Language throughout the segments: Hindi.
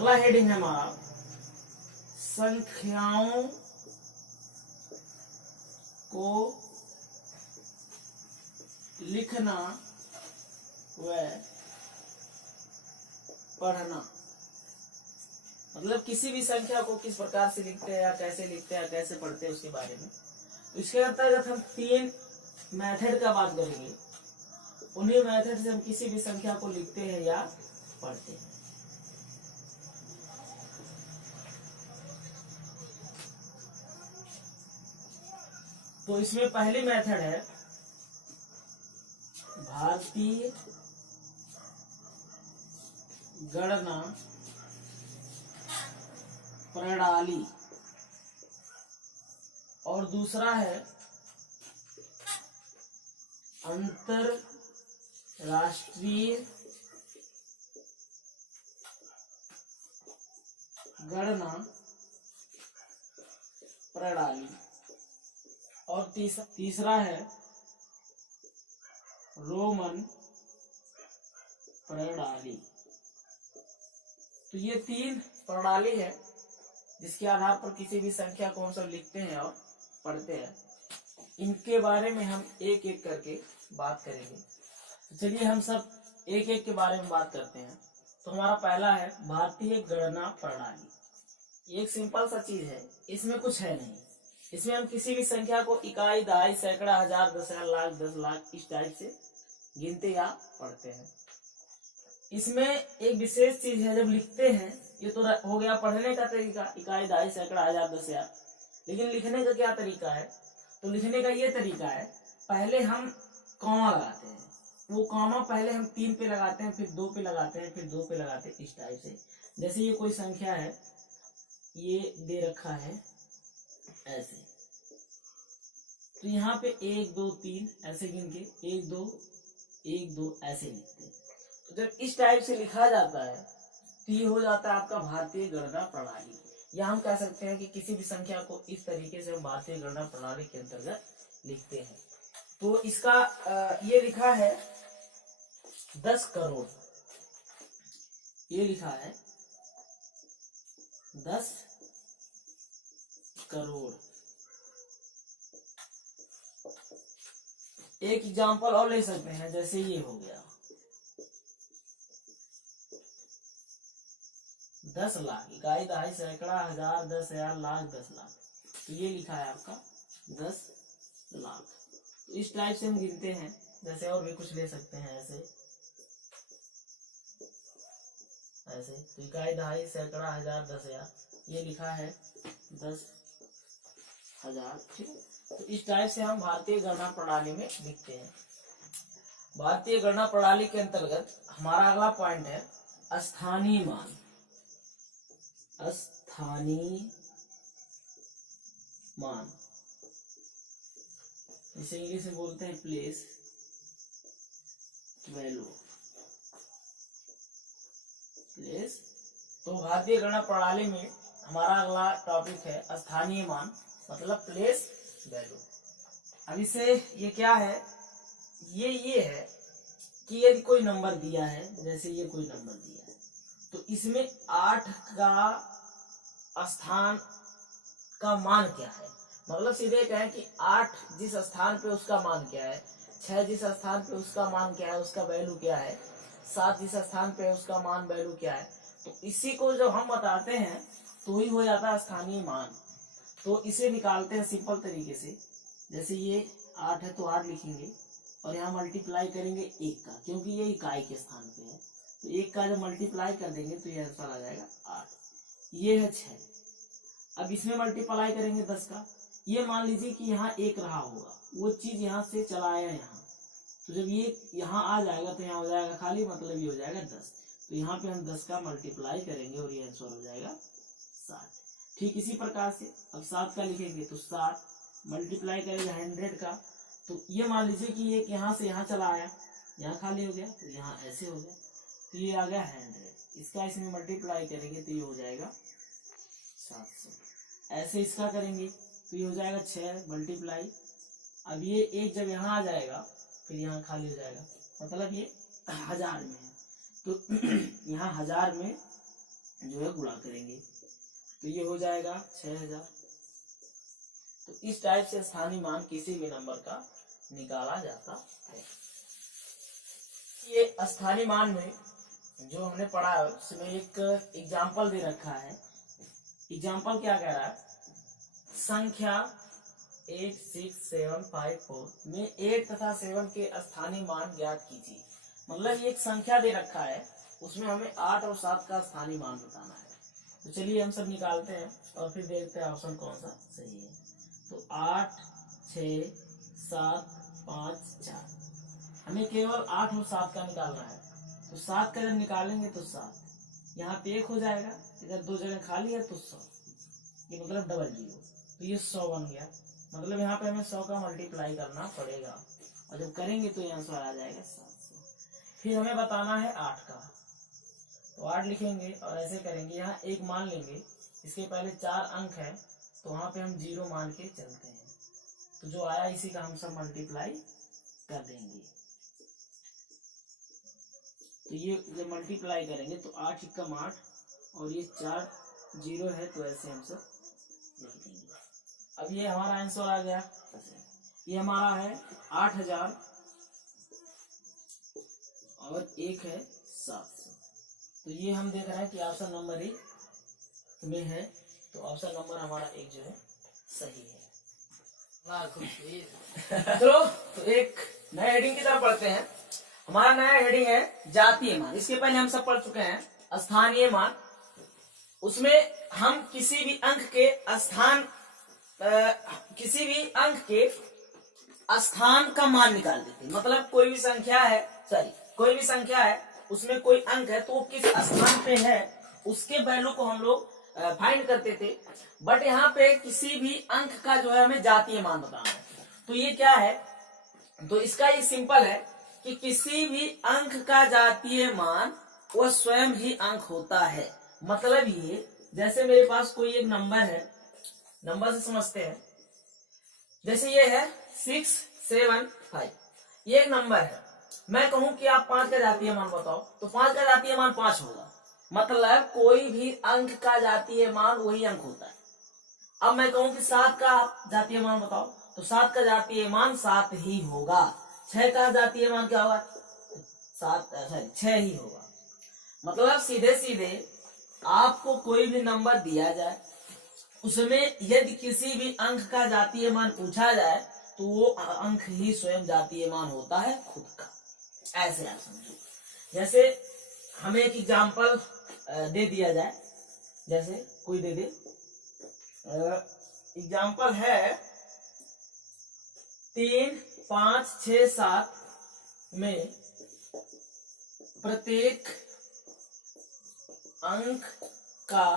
अगला हेडिंग है हमारा संख्याओं को लिखना व पढ़ना। मतलब किसी भी संख्या को किस प्रकार से लिखते हैं या कैसे लिखते हैं या कैसे पढ़ते हैं उसके बारे में। तो इसके अंतर्गत हम 3 मेथड का बात करेंगे। उन्हीं मेथड से हम किसी भी संख्या को लिखते हैं या पढ़ते हैं। तो इसमें पहली मेथड है भारतीय गणना प्रणाली और दूसरा है अंतरराष्ट्रीय गणना प्रणाली और तीसरा है रोमन प्रणाली। तो ये 3 प्रणाली है जिसके आधार पर किसी भी संख्या को हम सब लिखते हैं और पढ़ते हैं। इनके बारे में हम एक एक करके बात करेंगे। तो चलिए हम सब एक एक के बारे में बात करते हैं। तो हमारा पहला है भारतीय गणना प्रणाली। एक सिंपल सा चीज है, इसमें कुछ है नहीं। इसमें हम किसी भी संख्या को इकाई, दहाई, सैकड़ा, हजार, 10,000, लाख, 10 लाख इस टाइप से गिनते या पढ़ते हैं। इसमें एक विशेष चीज है, जब लिखते हैं ये तो हो गया पढ़ने का तरीका, इकाई, दहाई, सैकड़ा, हजार, 10,000। लेकिन लिखने का क्या तरीका है? तो लिखने का ये तरीका है, पहले हम कॉमा लगाते हैं। वो कॉमा पहले हम 3 पे लगाते हैं, फिर 2 पे लगाते हैं, फिर 2 पे लगाते हैं, इस टाइप से। जैसे ये कोई संख्या है, ये दे रखा है ऐसे, तो यहाँ पे 1 2 3 ऐसे गिन के 1 2 1 2 ऐसे लिखते हैं। तो जब इस टाइप से लिखा जाता है तो ये हो जाता है आपका भारतीय गणना प्रणाली। या हम कह सकते हैं कि किसी भी संख्या को इस तरीके से हम भारतीय गणना प्रणाली के अंतर्गत लिखते हैं। तो इसका ये लिखा है 10 करोड़, ये लिखा है 10 करोड़। एक एग्जांपल और ले सकते हैं, जैसे ये हो गया 10 लाख, इकाई, दहाई, सैकड़ा, हजार, 10,000, लाख, 10 लाख। तो ये लिखा है आपका 10 लाख। तो इस टाइप से हम गिनते हैं। जैसे और भी कुछ ले सकते हैं ऐसे ऐसे। तो इकाई, दहाई, सैकड़ा, हजार, 10,000, ये लिखा है 10,000। ठीक है। तो इस टाइप से हम भारतीय गणना प्रणाली में लिखते हैं। भारतीय गणना प्रणाली के अंतर्गत हमारा अगला पॉइंट है स्थानीय मान। स्थानीय मान जिसे इंग्लिश में बोलते हैं प्लेस वैल्यू। प्लेस। तो भारतीय गणना प्रणाली में हमारा अगला टॉपिक है स्थानीय मान, मतलब प्लेस वैल्यू। अब इसे ये क्या है, ये है कि यदि कोई नंबर दिया है, जैसे ये कोई नंबर दिया है, तो इसमें 8 का स्थान का मान क्या है। मतलब सीधे कहें कि 8 जिस स्थान पे उसका मान क्या है, 6 जिस स्थान पे उसका मान क्या है, उसका वैल्यू क्या है, 7 जिस स्थान पे उसका मान वैल्यू क्या है। तो इसी को जब हम बताते हैं तो ही हो जाता है स्थानीय मान। तो इसे निकालते हैं सिंपल तरीके से। जैसे ये 8 है तो 8 लिखेंगे और यहाँ मल्टीप्लाई करेंगे 1 का, क्योंकि ये इकाई के स्थान पे है। तो 1 का जब मल्टीप्लाई कर देंगे तो ये आंसर आ जाएगा 8। ये है 6। अब इसमें मल्टीप्लाई करेंगे 10 का। ये मान लीजिए कि यहाँ 1 रहा होगा, वो चीज यहाँ से चला आया यहाँ, तो जब ये यहाँ आ जाएगा तो यहाँ हो जाएगा खाली, मतलब ये हो जाएगा 10। तो यहाँ पे हम 10 का मल्टीप्लाई करेंगे और ये आंसर हो जाएगा 60। ठीक इसी प्रकार से अब 7 का लिखेंगे तो 7 मल्टीप्लाई करेंगे 100 का। तो ये मान लीजिए कि ये यहाँ से यहाँ चला आया, यहाँ खाली हो गया, तो यहाँ ऐसे हो गया, तो ये आ गया 100। इसका इसमें मल्टीप्लाई करेंगे तो ये हो जाएगा 700। ऐसे इसका करेंगे तो ये हो जाएगा 6 मल्टीप्लाई। अब ये 1 जब यहाँ आ जाएगा फिर यहाँ खाली हो जाएगा, मतलब ये 1000 में है। तो यहाँ 1000 में जो है गुणा करेंगे, तो ये हो जाएगा 6000। तो इस टाइप से स्थानीय मान किसी भी नंबर का निकाला जाता है। ये स्थानीय मान में जो हमने पढ़ा है उसमें एक एग्जाम्पल दे रखा है। एग्जाम्पल क्या कह रहा है, संख्या 86754 में 8 तथा 7 के स्थानीय मान ज्ञात कीजिए। मतलब ये एक संख्या दे रखा है, उसमें हमें 8 और 7 का स्थानीय मान बताना है। तो चलिए हम सब निकालते हैं और फिर देखते हैं ऑप्शन कौन सा सही है। तो 8 6 7 5 4, हमें केवल 8 और 7 का निकालना है। तो 7 का जब निकालेंगे तो 7, यहाँ पे 1 हो जाएगा, इधर 2 जगह खाली है तो 100, ये मतलब डबल 0, तो ये 100 बन गया। मतलब यहाँ पे हमें 100 का मल्टीप्लाई करना पड़ेगा, और जब करेंगे तो ये आंसर आ जाएगा 700। फिर हमें बताना है 8 का, तो 8 लिखेंगे और ऐसे करेंगे, यहाँ एक मान लेंगे, इसके पहले 4 अंक है तो वहां पे हम 0 मान के चलते हैं, तो जो आया इसी का हम सब मल्टीप्लाई कर देंगे। तो ये जब मल्टीप्लाई करेंगे तो 8 एकम 8 और ये 4 0 है, तो ऐसे हम सब लिख देंगे। अब ये हमारा आंसर आ गया, ये हमारा है 8000 और एक है 700। तो ये हम देख रहे हैं कि ऑप्शन नंबर 1 में है, तो ऑप्शन नंबर हमारा 1 जो है सही है। चलो तो एक नए हेडिंग की तरफ बढ़ते हैं। हमारा नया हेडिंग है जातीय मान। इसके पहले हम सब पढ़ चुके हैं स्थानीय मान। उसमें हम किसी भी अंक के स्थान का मान निकाल देते हैं। मतलब कोई भी संख्या है, उसमें कोई अंक है तो वो किस स्थान पे है उसके वैल्यू को हम लोग फाइंड करते थे। बट यहाँ पे किसी भी अंक का जो है हमें जातीय मान बताना है। तो ये क्या है, तो इसका ये सिंपल है कि किसी भी अंक का जातीय मान वो स्वयं ही अंक होता है। मतलब ये जैसे मेरे पास कोई एक नंबर है, नंबर से समझते हैं, जैसे ये है 675, ये एक नंबर है। मैं कहूं कि आप 5 का जातीय मान बताओ, तो 5 का जातीय मान 5 होगा। मतलब कोई भी अंक का जातीय मान वही अंक होता है। अब मैं कहूं कि 7 का जातीय मान बताओ, तो 7 का जातीय मान 7 ही होगा। 6 का जातीय मान क्या होगा, 6 ही होगा। मतलब सीधे सीधे आपको कोई भी नंबर दिया जाए, उसमें यदि किसी भी अंक का जातीय मान पूछा जाए तो वो अंक ही स्वयं जातीय मान होता है खुद का। ऐसे आप समझो। जैसे हमें एक एग्जाम्पल दे दिया जाए, जैसे कोई दे दे, एग्जाम्पल है 3 5 6 7 में प्रत्येक अंक का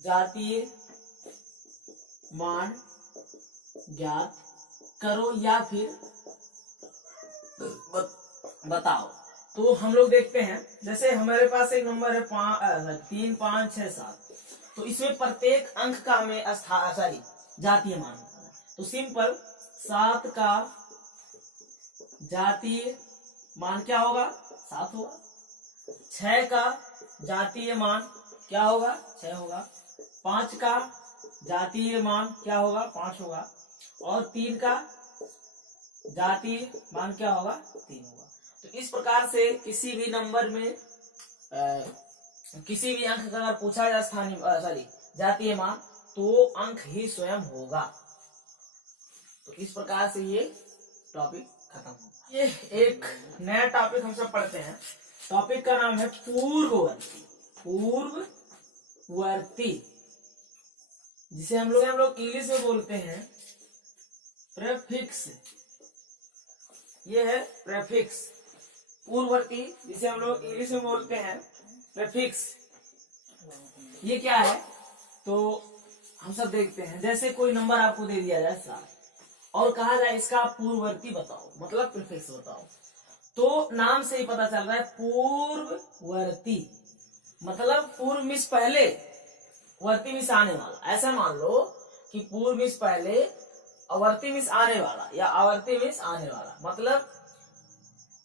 जातीय मान ज्ञात करो या फिर बताओ। तो हम लोग देखते हैं, जैसे हमारे पास एक नंबर है 3 5 6 7, तो इसमें प्रत्येक अंक का हमें जातीय मान होता है। तो सिंपल 7 का जातीय मान क्या होगा, 7 होगा। 6 का जातीय मान क्या होगा, 6 होगा। 5 का जातीय मान क्या होगा, 5 होगा। और 3 का जातीय मान क्या होगा, 3 होगा। तो इस प्रकार से किसी भी नंबर में किसी भी अंक का अगर पूछा जाए स्थानीय जातीय मान, तो वो अंक ही स्वयं होगा। तो इस प्रकार से ये टॉपिक खत्म होगा। ये एक नया टॉपिक हम सब पढ़ते हैं। टॉपिक का नाम है पूर्ववर्ती। पूर्ववर्ती जिसे हम लोग इंग्लिश में बोलते हैं प्रेफिक्स। ये है प्रेफिक्स। पूर्ववर्ती जिसे हम लोग इंग्लिश में बोलते हैं प्रेफिक्स। ये क्या है, तो हम सब देखते हैं। जैसे कोई नंबर आपको दे दिया जाए 7 और कहा जाए इसका पूर्ववर्ती बताओ, मतलब प्रीफिक्स बताओ, तो नाम से ही पता चल रहा है पूर्ववर्ती। मतलब पूर्व मिस पहले, वर्ती मिस आने वाला। ऐसा मान लो कि पूर्व मिस पहले, अवर्ती मिस आने वाला, या आवर्ती मिस आने वाला। मतलब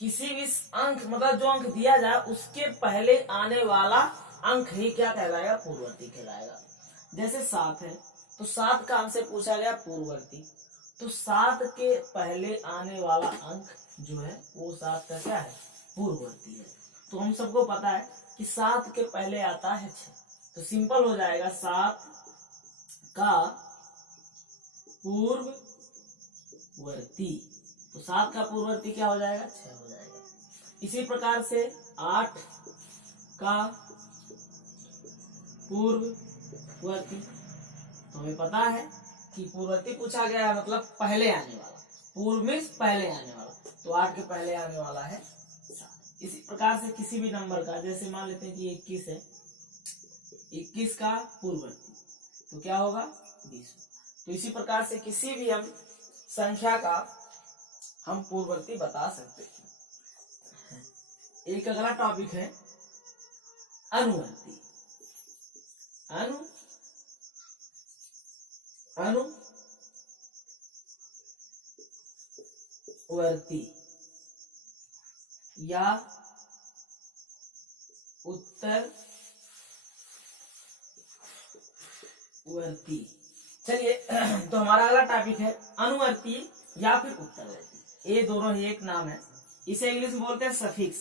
किसी भी अंक मतलब जो अंक दिया जाए उसके पहले आने वाला अंक ही क्या कहलाएगा, पूर्ववर्ती कहलाएगा। जैसे 7 है तो 7 का हमसे पूछा गया पूर्ववर्ती, तो 7 के पहले आने वाला अंक जो है वो 7 का क्या है, पूर्ववर्ती है। तो हम सबको पता है कि 7 के पहले आता है 6, तो सिंपल हो जाएगा 7 का पूर्ववर्ती, तो 7 का पूर्ववर्ती क्या हो जाएगा, 6 हो जाएगा। इसी प्रकार से 8 का पूर्ववर्ती, तो हमें पता है कि पूर्ववर्ती पूछा गया है मतलब पहले आने वाला, पूर्व में पहले आने वाला, तो 8 के पहले आने वाला है 7। इसी प्रकार से किसी भी नंबर का, जैसे मान लेते हैं कि 21 है, 21 का पूर्ववर्ती तो क्या होगा, 20। तो इसी प्रकार से किसी भी हम संख्या का हम पूर्ववर्ती बता सकते हैं। एक अगला टॉपिक है अनुवर्ती। अनुवर्ती या उत्तरवर्ती। चलिए तो हमारा अगला टॉपिक है अनुवर्ती या फिर उत्तरवर्ती। ये दोनों ही एक नाम है, इसे इंग्लिश में बोलते हैं सफिक्स।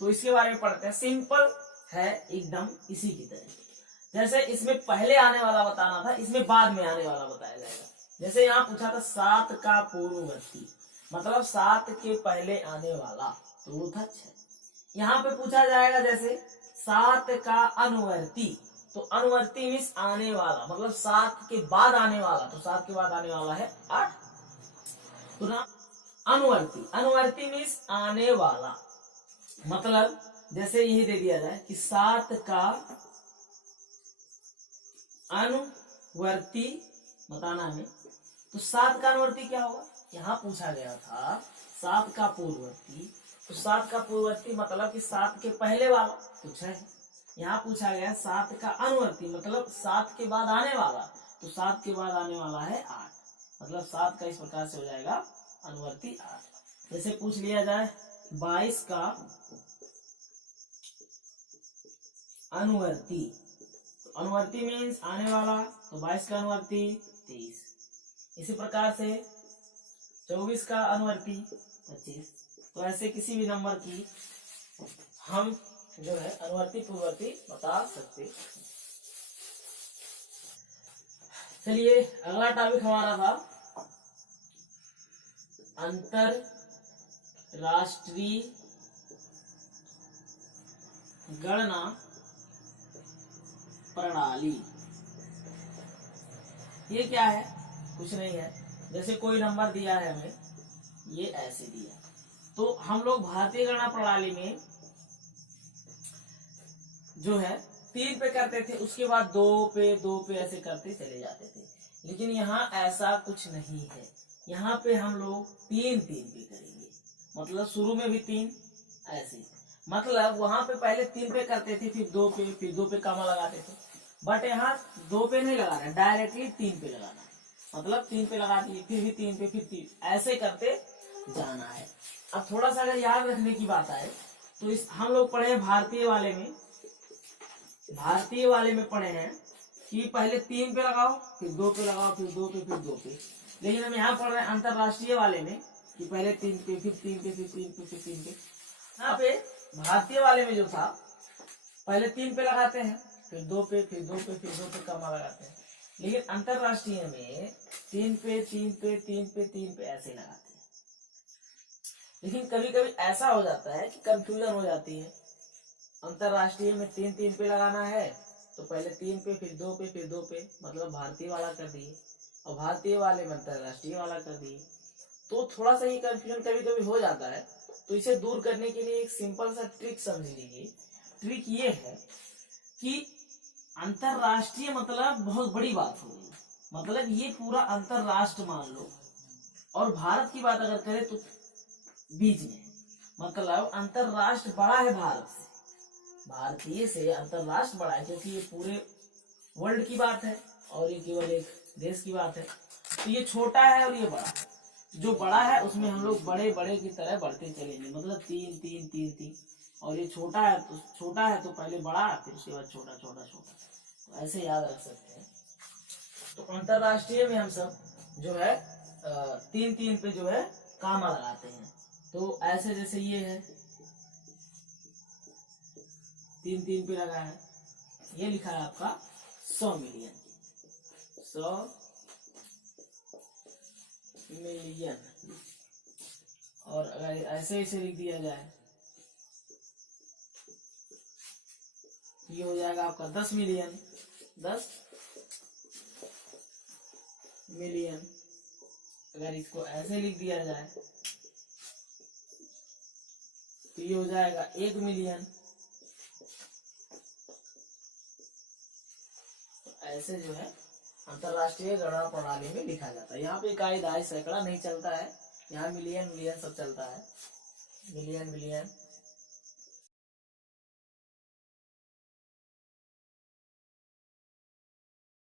तो इसके बारे में पढ़ते हैं। सिंपल है एकदम इसी की तरह, जैसे इसमें पहले आने वाला बताना था, इसमें बाद में आने वाला बताया जाएगा। जैसे यहाँ पूछा था 7 का पूर्ववर्ती, मतलब 7 के पहले आने वाला, तो वो था 6। यहाँ पे पूछा जाएगा जैसे 7 का अनुवर्ती, तो अनुवर्ती मीन्स आने वाला, मतलब 7 के बाद आने वाला, तो 7 के बाद आने वाला है 8। तो ना अनुवर्ती मीन्स आने वाला, मतलब जैसे यही दे दिया जाए कि 7 का अनुवर्ती बताना है, तो 7 का अनुवर्ती क्या होगा, यहाँ पूछा गया था 7 का पूर्ववर्ती, तो 7 का पूर्ववर्ती मतलब कि 7 के पहले वाला तो 6 है। यहाँ पूछा गया 7 का अनुवर्ती मतलब 7 के बाद आने वाला, तो 7 के बाद आने वाला है 8, मतलब 7 का इस प्रकार से हो जाएगा अनुवर्ती 8। जैसे पूछ लिया जाए 22 का अनुवर्ती, तो अनुवर्ती मीन्स आने वाला, तो 22 का अनुवर्ती 23। इसी प्रकार से 24 का अनुवर्ती 25। तो ऐसे किसी भी नंबर की हम जो है अनुवर्ती पूर्ववर्ती बता सकते। चलिए अगला टॉपिक हमारा था अंतरराष्ट्रीय गणना प्रणाली। ये क्या है, कुछ नहीं है, जैसे कोई नंबर दिया है हमें, ये ऐसे दिया, तो हम लोग भारतीय गणना प्रणाली में जो है 3 पे करते थे, उसके बाद 2 पे ऐसे करते चले जाते थे। लेकिन यहाँ ऐसा कुछ नहीं है, यहाँ पे हम लोग 3 पे करेंगे, मतलब शुरू में भी 3 ऐसे, मतलब वहां पे पहले 3 पे करते थे, फिर 2 पे कमा लगाते थे, बट यहाँ 2 पे नहीं लगाना, डायरेक्टली 3 पे लगाना है, मतलब 3 पे लगा दिए, फिर भी 3 पे, फिर 3, ऐसे करते जाना है। अब थोड़ा सा अगर याद रखने की बात आए तो इस हम लोग पढ़े भारतीय वाले में पढ़े हैं कि पहले 3 पे लगाओ, फिर 2 पे लगाओ, फिर 2 पे, फिर 2 पे। लेकिन हम यहाँ पढ़ रहे हैं अंतरराष्ट्रीय वाले में कि पहले 3 पे, फिर 3 पे, फिर 3 पे, फिर 3 पे। यहाँ पे भारतीय वाले में जो था पहले 3 पे लगाते हैं, फिर 2 पे, फिर 2 पे, फिर 2 पे कमा लगाते हैं। लेकिन अंतरराष्ट्रीय में 3 पे, 3 पे, 3 पे, 3 पे ऐसे लगाते हैं। लेकिन कभी कभी ऐसा हो जाता है कि कंफ्यूजन हो जाती है, अंतरराष्ट्रीय में 3 पे लगाना है, तो पहले 3 पे, फिर 2 पे, फिर 2 पे, मतलब भारतीय वाला कर दिए, और भारतीय वाले में अंतरराष्ट्रीय वाला कर दिए, तो थोड़ा सा ये कंफ्यूजन कभी कभी हो जाता है। तो इसे दूर करने के लिए एक सिंपल सा ट्रिक समझ लीजिए। ट्रिक ये है कि अंतरराष्ट्रीय मतलब बहुत बड़ी बात हो गई, मतलब ये पूरा अंतरराष्ट्र मान लो, और भारत की बात अगर करें तो बीच में, मतलब अंतरराष्ट्र बड़ा है भारत से, भारतीय से अंतरराष्ट्र बड़ा है, क्योंकि ये पूरे वर्ल्ड की बात है और ये केवल एक देश की बात है। तो ये छोटा है और ये बड़ा है, जो बड़ा है उसमें हम लोग बड़े बड़े की तरह बढ़ते चलेंगे, मतलब 3 3 3 3। और ये छोटा है तो पहले बड़ा, फिर उसके बाद छोटा छोटा छोटा, तो ऐसे याद रख सकते हैं। तो अंतरराष्ट्रीय में हम सब जो है 3 3 पे जो है कामा लगाते हैं। तो ऐसे जैसे ये है 3 3 पे लगा है, ये लिखा है आपका 100 मिलियन, 100 मिलियन। और अगर ऐसे इसे लिख दिया जाए, ये हो जाएगा आपका 10 मिलियन, 10 मिलियन। अगर इसको ऐसे लिख दिया जाए तो ये हो जाएगा 1 मिलियन। तो ऐसे जो है अंतरराष्ट्रीय गणना प्रणाली में लिखा जाता है। यहाँ पे इकाई, दहाई, सैकड़ा नहीं चलता है, यहाँ मिलियन मिलियन सब चलता है, मिलियन मिलियन